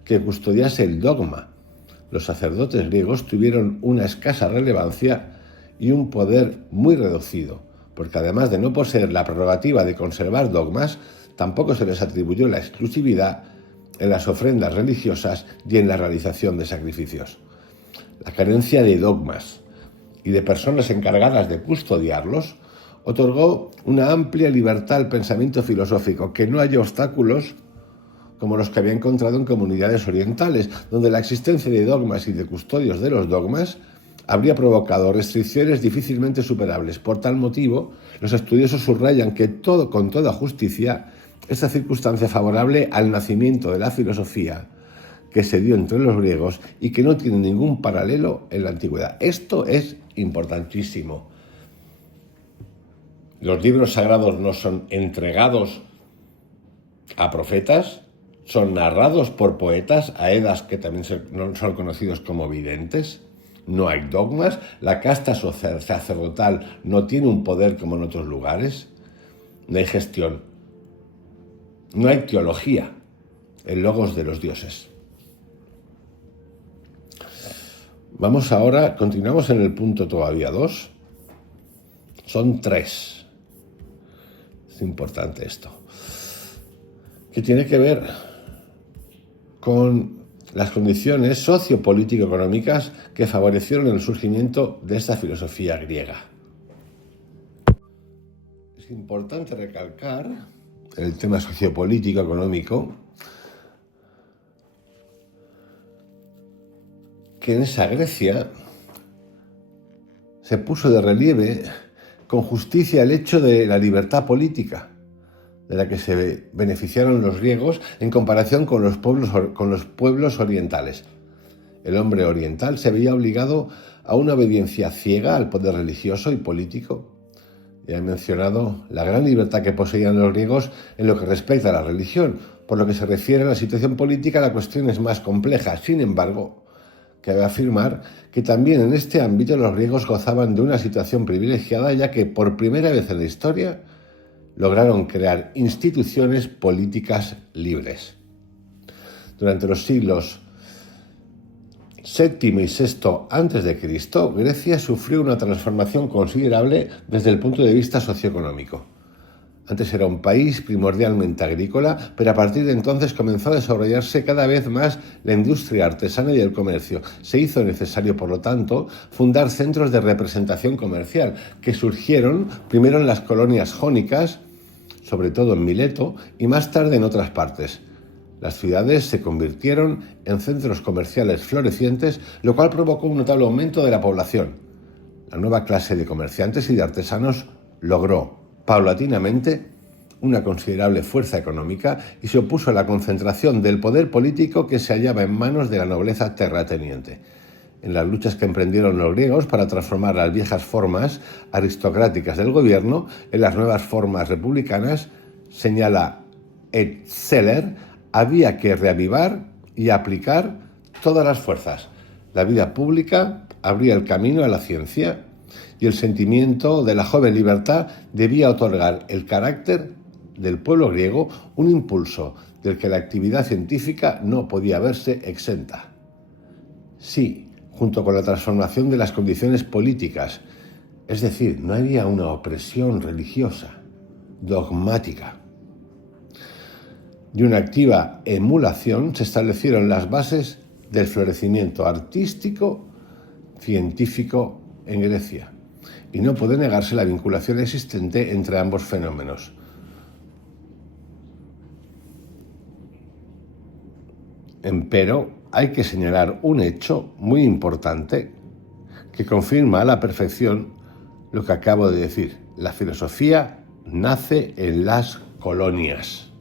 que custodiase el dogma. Los sacerdotes griegos tuvieron una escasa relevancia y un poder muy reducido, porque además de no poseer la prerrogativa de conservar dogmas, tampoco se les atribuyó la exclusividad en las ofrendas religiosas y en la realización de sacrificios. La carencia de dogmas y de personas encargadas de custodiarlos otorgó una amplia libertad al pensamiento filosófico, que no haya obstáculos como los que había encontrado en comunidades orientales, donde la existencia de dogmas y de custodios de los dogmas habría provocado restricciones difícilmente superables. Por tal motivo, los estudiosos subrayan que con toda justicia, esta circunstancia favorable al nacimiento de la filosofía que se dio entre los griegos y que no tiene ningún paralelo en la antigüedad. Esto es importantísimo. Los libros sagrados no son entregados a profetas, son narrados por poetas, aedas, que también son conocidos como videntes. No hay dogmas, la casta sacerdotal no tiene un poder como en otros lugares, no hay gestión, no hay teología, el logos de los dioses. Vamos ahora, continuamos en el punto todavía 2, son 3. Es importante esto, que tiene que ver con las condiciones sociopolítico-económicas que favorecieron el surgimiento de esta filosofía griega. Es importante recalcar el tema sociopolítico-económico que en esa Grecia se puso de relieve con justicia el hecho de la libertad política, de la que se beneficiaron los griegos en comparación con los pueblos orientales. El hombre oriental se veía obligado a una obediencia ciega al poder religioso y político. Ya he mencionado la gran libertad que poseían los griegos en lo que respecta a la religión. Por lo que se refiere a la situación política, la cuestión es más compleja. Sin embargo, cabe afirmar que también en este ámbito los griegos gozaban de una situación privilegiada, ya que por primera vez en la historia lograron crear instituciones políticas libres. Durante los siglos VII y VI a.C., Grecia sufrió una transformación considerable desde el punto de vista socioeconómico. Antes era un país primordialmente agrícola, pero a partir de entonces comenzó a desarrollarse cada vez más la industria artesana y el comercio. Se hizo necesario, por lo tanto, fundar centros de representación comercial, que surgieron primero en las colonias jónicas, sobre todo en Mileto, y más tarde en otras partes. Las ciudades se convirtieron en centros comerciales florecientes, lo cual provocó un notable aumento de la población. La nueva clase de comerciantes y de artesanos logró, paulatinamente, una considerable fuerza económica y se opuso a la concentración del poder político que se hallaba en manos de la nobleza terrateniente. En las luchas que emprendieron los griegos para transformar las viejas formas aristocráticas del gobierno en las nuevas formas republicanas, señala Ed Seller, había que reavivar y aplicar todas las fuerzas. La vida pública abría el camino a la ciencia y el sentimiento de la joven libertad debía otorgar al carácter del pueblo griego un impulso del que la actividad científica no podía verse exenta. Sí, junto con la transformación de las condiciones políticas, es decir, no había una opresión religiosa. dogmática y una activa emulación se establecieron las bases del florecimiento artístico científico en Grecia, y no puede negarse la vinculación existente entre ambos fenómenos. Empero, hay que señalar un hecho muy importante que confirma a la perfección lo que acabo de decir. La filosofía nace en las colonias.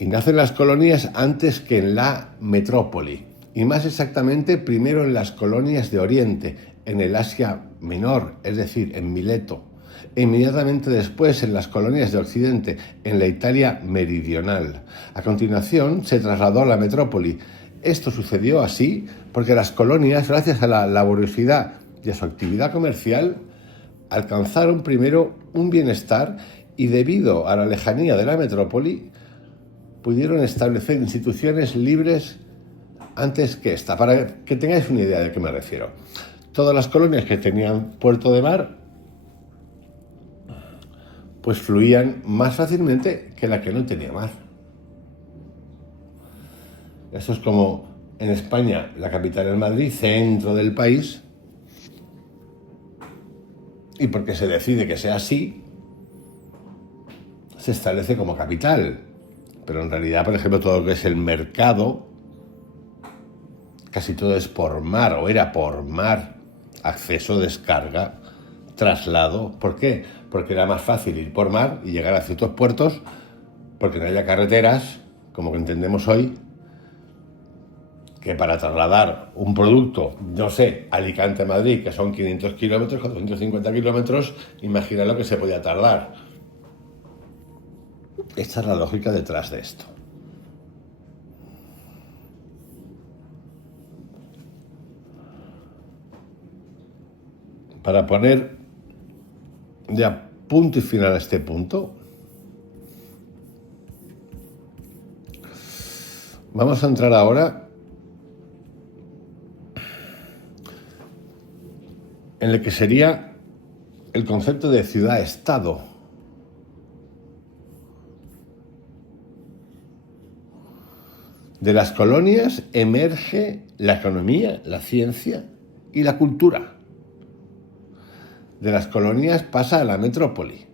Y nace en las colonias antes que en la metrópoli. Y más exactamente, primero en las colonias de Oriente, en el Asia Menor, es decir, en Mileto. E inmediatamente después en las colonias de Occidente, en la Italia meridional. A continuación se trasladó a la metrópoli. Esto sucedió así porque las colonias, gracias a la laboriosidad y a su actividad comercial, alcanzaron primero un bienestar y debido a la lejanía de la metrópoli pudieron establecer instituciones libres antes que esta. Para que tengáis una idea de qué me refiero. Todas las colonias que tenían puerto de mar pues fluían más fácilmente que la que no tenía mar. Eso es como en España, la capital es Madrid, centro del país, y porque se decide que sea así, se establece como capital. Pero en realidad, por ejemplo, todo lo que es el mercado, casi todo es por mar, o era por mar, acceso, descarga, traslado. ¿Por qué? Porque era más fácil ir por mar y llegar a ciertos puertos, porque no había carreteras, como que entendemos hoy, que para trasladar un producto, no sé, Alicante-Madrid, que son 500 kilómetros, 450 kilómetros, imagina lo que se podía tardar. Esta es la lógica detrás de esto. Para poner ya punto y final a este punto, vamos a entrar ahora en lo que sería el concepto de ciudad-estado. De las colonias emerge la economía, la ciencia y la cultura. De las colonias pasa a la metrópoli.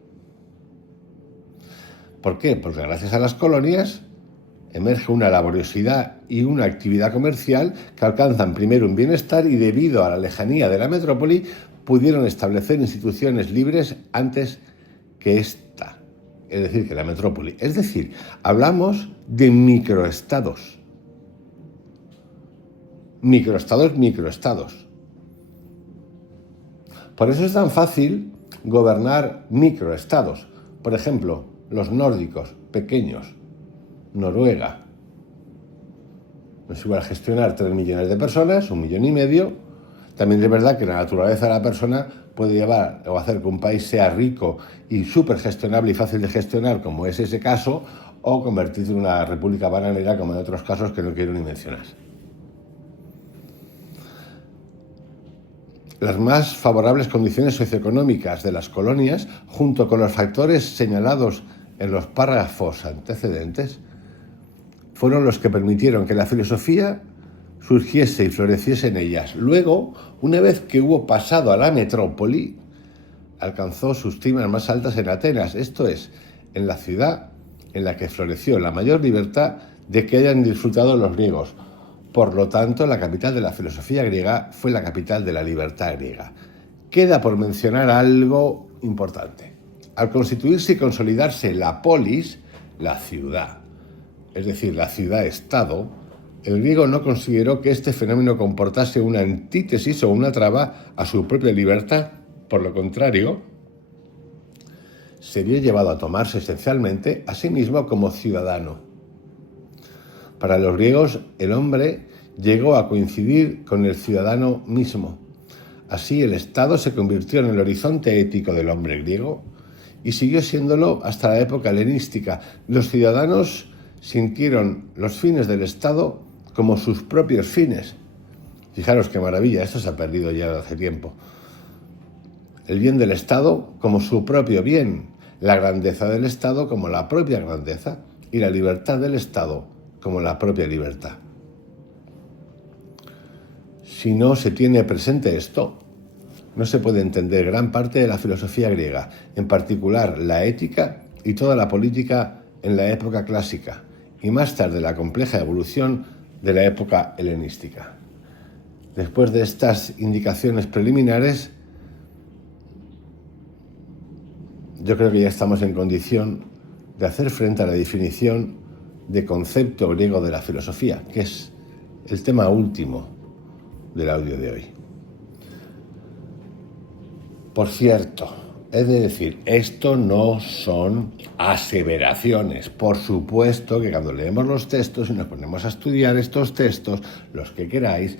¿Por qué? Porque gracias a las colonias emerge una laboriosidad y una actividad comercial que alcanzan primero un bienestar y debido a la lejanía de la metrópoli pudieron establecer instituciones libres antes que esta, es decir, que la metrópoli. Es decir, hablamos de microestados. Microestados. Por eso es tan fácil gobernar microestados. Por ejemplo, los nórdicos, pequeños, Noruega. No es igual gestionar 3 millones de personas, 1,5 millones. También es verdad que la naturaleza de la persona puede llevar o hacer que un país sea rico y súper gestionable y fácil de gestionar, como es ese caso, o convertirse en una república bananera, como en otros casos que no quiero ni mencionar. Las más favorables condiciones socioeconómicas de las colonias, junto con los factores señalados en los párrafos antecedentes, fueron los que permitieron que la filosofía surgiese y floreciese en ellas. Luego, una vez que hubo pasado a la metrópoli, alcanzó sus cimas más altas en Atenas, esto es, en la ciudad en la que floreció la mayor libertad de que hayan disfrutado los griegos. Por lo tanto, la capital de la filosofía griega fue la capital de la libertad griega. Queda por mencionar algo importante. Al constituirse y consolidarse la polis, la ciudad, es decir, la ciudad-estado, el griego no consideró que este fenómeno comportase una antítesis o una traba a su propia libertad. Por lo contrario, se vio llevado a tomarse esencialmente a sí mismo como ciudadano. Para los griegos, el hombre llegó a coincidir con el ciudadano mismo. Así, el Estado se convirtió en el horizonte ético del hombre griego y siguió siéndolo hasta la época helenística. Los ciudadanos sintieron los fines del Estado como sus propios fines. Fijaros qué maravilla, esto se ha perdido ya hace tiempo. el bien del Estado como su propio bien, la grandeza del Estado como la propia grandeza y la libertad del Estado como la propia libertad. Si no se tiene presente esto, no se puede entender gran parte de la filosofía griega, en particular la ética y toda la política en la época clásica, y más tarde la compleja evolución de la época helenística. Después de estas indicaciones preliminares, yo creo que ya estamos en condición de hacer frente a la definición de concepto griego de la filosofía, que es el tema último del audio de hoy. Por cierto, es decir, esto no son aseveraciones. Por supuesto que cuando leemos los textos y nos ponemos a estudiar estos textos, los que queráis,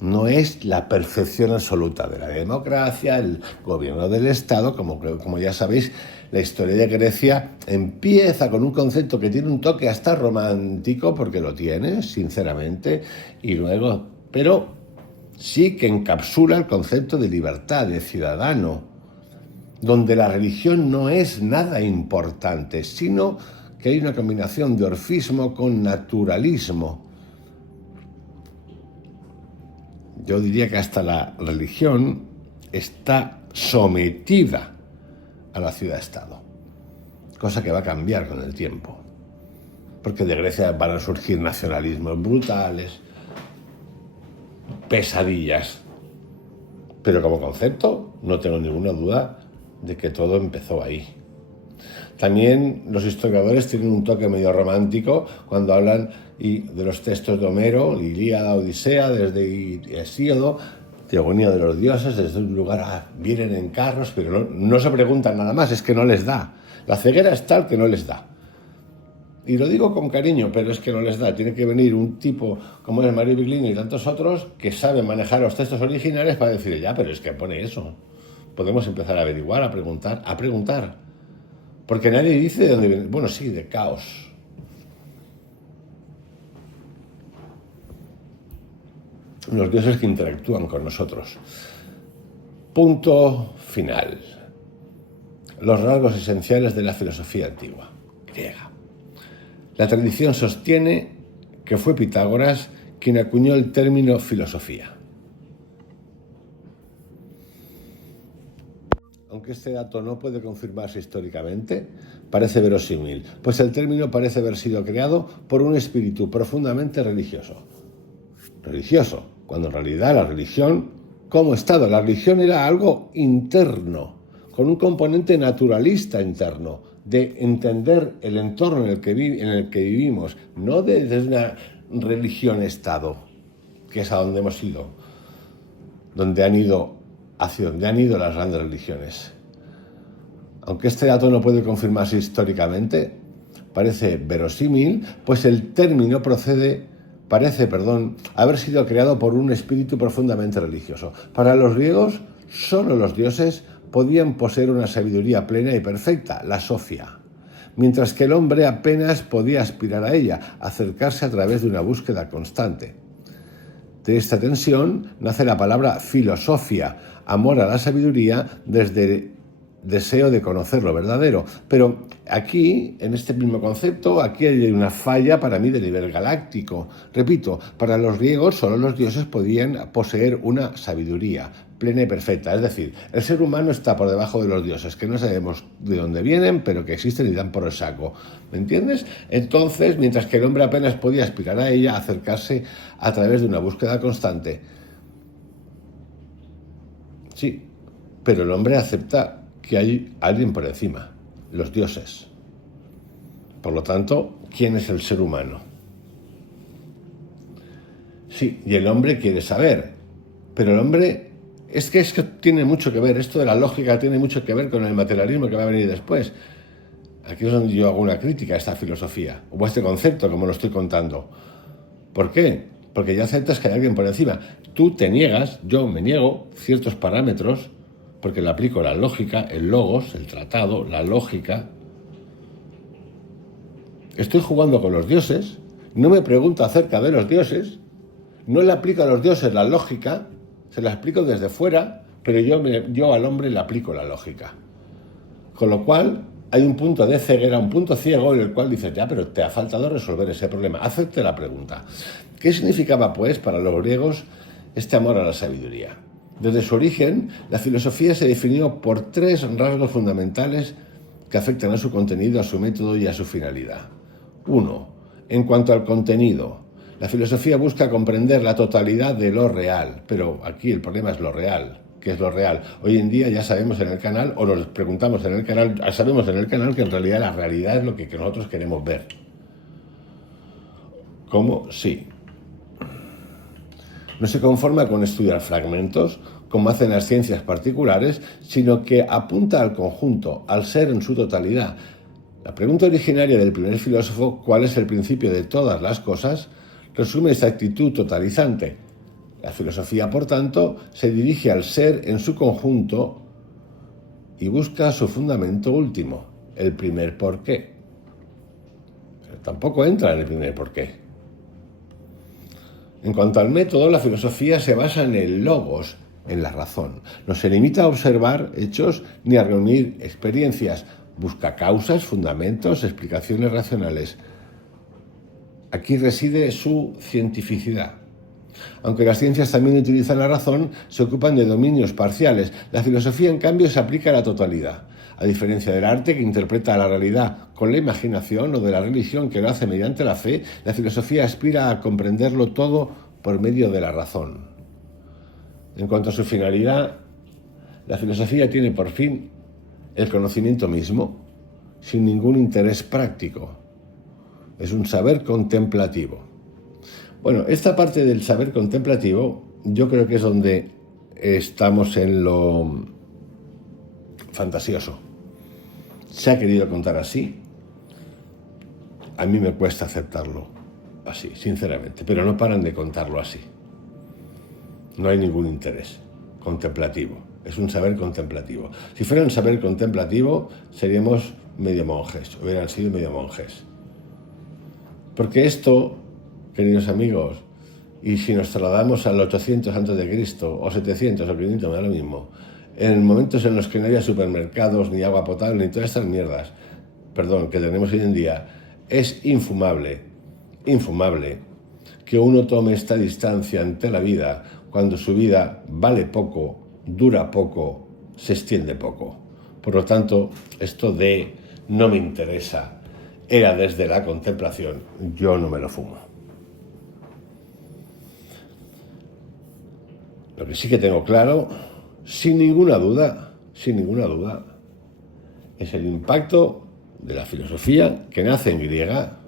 no es la perfección absoluta de la democracia, el gobierno del Estado, como ya sabéis, la historia de Grecia empieza con un concepto que tiene un toque hasta romántico, porque lo tiene, sinceramente, y luego, pero sí que encapsula el concepto de libertad, de ciudadano, donde la religión no es nada importante, sino que hay una combinación de orfismo con naturalismo. Yo diría que hasta la religión está sometida a la ciudad-estado, cosa que va a cambiar con el tiempo, porque de Grecia van a surgir nacionalismos brutales, pesadillas, pero como concepto no tengo ninguna duda de que todo empezó ahí. También los historiadores tienen un toque medio romántico cuando hablan de los textos de Homero, Ilíada, Odisea, desde Hesíodo, Teogonía de los dioses, desde un lugar vienen en carros, pero no se preguntan nada más, es que no les da. La ceguera es tal que no les da. Y lo digo con cariño, pero es que no les da. Tiene que venir un tipo como es Mario Biglino y tantos otros que saben manejar los textos originales para decir, ya, pero es que pone eso. Podemos empezar a averiguar, a preguntar. Porque nadie dice de dónde viene. Bueno, sí, de caos. Los dioses que interactúan con nosotros. Punto final. Los rasgos esenciales de la filosofía antigua, griega. La tradición sostiene que fue Pitágoras quien acuñó el término filosofía. Aunque este dato no puede confirmarse históricamente, parece verosímil, pues el término parece haber sido creado por un espíritu profundamente religioso. Religioso, cuando en realidad la religión, como Estado, la religión era algo interno, con un componente naturalista interno, de entender el entorno en el que vivimos, no desde una religión-Estado, que es a donde hemos ido, donde han ido las grandes religiones. Aunque este dato no puede confirmarse históricamente, parece verosímil, pues el término parece haber sido creado por un espíritu profundamente religioso. Para los griegos, solo los dioses podían poseer una sabiduría plena y perfecta, la sofia, mientras que el hombre apenas podía aspirar a ella, acercarse a través de una búsqueda constante. De esta tensión nace la palabra filosofia, amor a la sabiduría desde deseo de conocer lo verdadero. Pero aquí, en este mismo concepto, aquí hay una falla para mí de nivel galáctico. Repito, para los griegos solo los dioses podían poseer una sabiduría plena y perfecta. Es decir, el ser humano está por debajo de los dioses, que no sabemos de dónde vienen, pero que existen y dan por el saco. ¿Me entiendes? Entonces, mientras que el hombre apenas podía aspirar a ella, acercarse a través de una búsqueda constante. Sí, pero el hombre acepta que hay alguien por encima, los dioses. Por lo tanto, ¿quién es el ser humano? Sí, y el hombre quiere saber, pero el hombre es que tiene mucho que ver, esto de la lógica tiene mucho que ver con el materialismo que va a venir después. Aquí es donde yo hago una crítica a esta filosofía, o a este concepto, como lo estoy contando. ¿Por qué? Porque ya aceptas que hay alguien por encima. Tú te niegas, yo me niego ciertos parámetros, porque le aplico la lógica, el logos, el tratado, la lógica. Estoy jugando con los dioses, no me pregunto acerca de los dioses, no le aplico a los dioses la lógica, se la explico desde fuera, pero yo al hombre le aplico la lógica. Con lo cual hay un punto de ceguera, un punto ciego en el cual dices, ya, pero te ha faltado resolver ese problema. Hacerte la pregunta. ¿Qué significaba, pues, para los griegos este amor a la sabiduría? Desde su origen, la filosofía se definió por 3 rasgos fundamentales que afectan a su contenido, a su método y a su finalidad. 1. En cuanto al contenido, la filosofía busca comprender la totalidad de lo real, pero aquí el problema es lo real. ¿Qué es lo real? Hoy en día ya sabemos en el canal, o nos preguntamos en el canal, sabemos en el canal que en realidad la realidad es lo que nosotros queremos ver. ¿Cómo? Sí. No se conforma con estudiar fragmentos, como hacen las ciencias particulares, sino que apunta al conjunto, al ser en su totalidad. La pregunta originaria del primer filósofo, ¿cuál es el principio de todas las cosas?, resume esta actitud totalizante. La filosofía, por tanto, se dirige al ser en su conjunto y busca su fundamento último, el primer porqué. Pero tampoco entra en el primer porqué. En cuanto al método, la filosofía se basa en el logos, en la razón. No se limita a observar hechos ni a reunir experiencias. Busca causas, fundamentos, explicaciones racionales. Aquí reside su cientificidad. Aunque las ciencias también utilizan la razón, se ocupan de dominios parciales. La filosofía, en cambio, se aplica a la totalidad. A diferencia del arte, que interpreta la realidad con la imaginación, o de la religión, que lo hace mediante la fe, la filosofía aspira a comprenderlo todo por medio de la razón. En cuanto a su finalidad, la filosofía tiene por fin el conocimiento mismo, sin ningún interés práctico. Es un saber contemplativo. Bueno, esta parte del saber contemplativo yo creo que es donde estamos en lo fantasioso. Se ha querido contar así. A mí me cuesta aceptarlo así, sinceramente, pero no paran de contarlo así. No hay ningún interés contemplativo. Es un saber contemplativo. Si fuera un saber contemplativo, seríamos medio monjes, hubieran sido medio monjes. Porque esto, queridos amigos, y si nos trasladamos al 800 a.C., o 700 o 500, me da lo mismo, en momentos en los que no había supermercados, ni agua potable, ni todas estas mierdas, que tenemos hoy en día, es infumable que uno tome esta distancia ante la vida cuando su vida vale poco, dura poco, se extiende poco. Por lo tanto, esto de no me interesa, era desde la contemplación, yo no me lo fumo. Lo que sí que tengo claro, sin ninguna duda, es el impacto de la filosofía que nace en griega.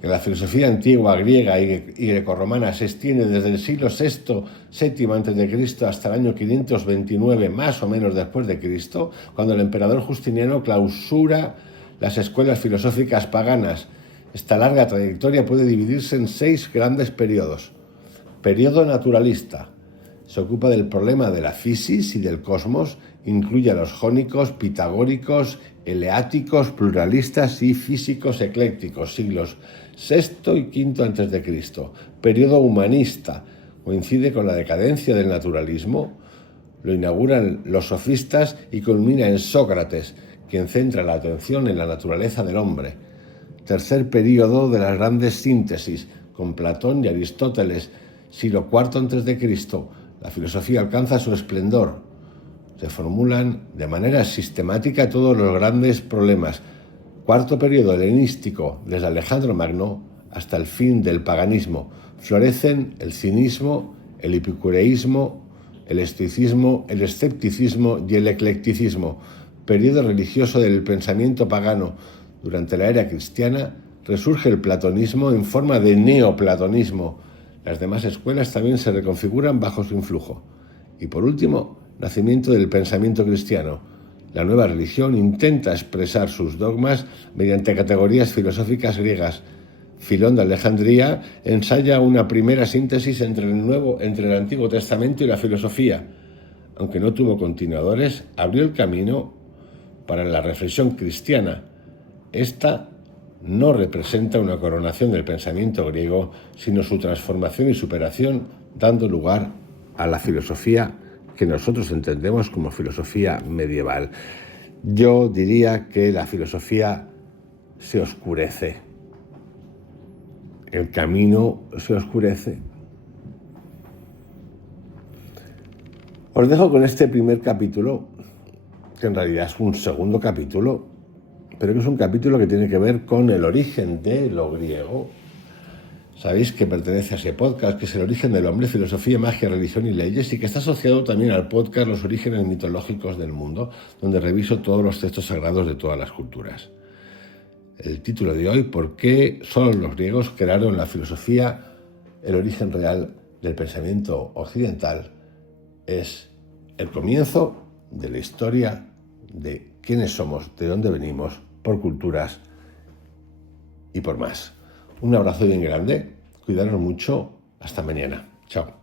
Que la filosofía antigua, griega y grecorromana se extiende desde el siglo VI a.C. hasta el año 529, más o menos después de Cristo, cuando el emperador Justiniano clausura las escuelas filosóficas paganas. Esta larga trayectoria puede dividirse en 6 grandes periodos. Periodo naturalista. Se ocupa del problema de la fisis y del cosmos, incluye a los jónicos, pitagóricos, eleáticos, pluralistas y físicos eclécticos, siglos VI y V a.C. Periodo humanista, coincide con la decadencia del naturalismo, lo inauguran los sofistas y culmina en Sócrates, quien centra la atención en la naturaleza del hombre. Tercer periodo de las grandes síntesis, con Platón y Aristóteles, siglo IV a.C. La filosofía alcanza su esplendor. Se formulan de manera sistemática todos los grandes problemas. Cuarto periodo helenístico, desde Alejandro Magno hasta el fin del paganismo. Florecen el cinismo, el epicureísmo, el estoicismo, el escepticismo y el eclecticismo. Periodo religioso del pensamiento pagano. Durante la era cristiana resurge el platonismo en forma de neoplatonismo. Las demás escuelas también se reconfiguran bajo su influjo. Y por último, nacimiento del pensamiento cristiano. La nueva religión intenta expresar sus dogmas mediante categorías filosóficas griegas. Filón de Alejandría ensaya una primera síntesis entre el Antiguo Testamento y la filosofía. Aunque no tuvo continuadores, abrió el camino para la reflexión cristiana. Esta no representa una coronación del pensamiento griego, sino su transformación y superación, dando lugar a la filosofía que nosotros entendemos como filosofía medieval. Yo diría que la filosofía se oscurece, el camino se oscurece. Os dejo con este primer capítulo, que en realidad es un segundo capítulo, pero que es un capítulo que tiene que ver con el origen de lo griego. Sabéis que pertenece a ese podcast, que es El origen del hombre, filosofía, magia, religión y leyes, y que está asociado también al podcast Los orígenes mitológicos del mundo, donde reviso todos los textos sagrados de todas las culturas. El título de hoy: ¿por qué solo los griegos crearon la filosofía? El origen real del pensamiento occidental es el comienzo de la historia de quiénes somos, de dónde venimos, por culturas y por más. Un abrazo bien grande, cuidaros mucho, hasta mañana. Chao.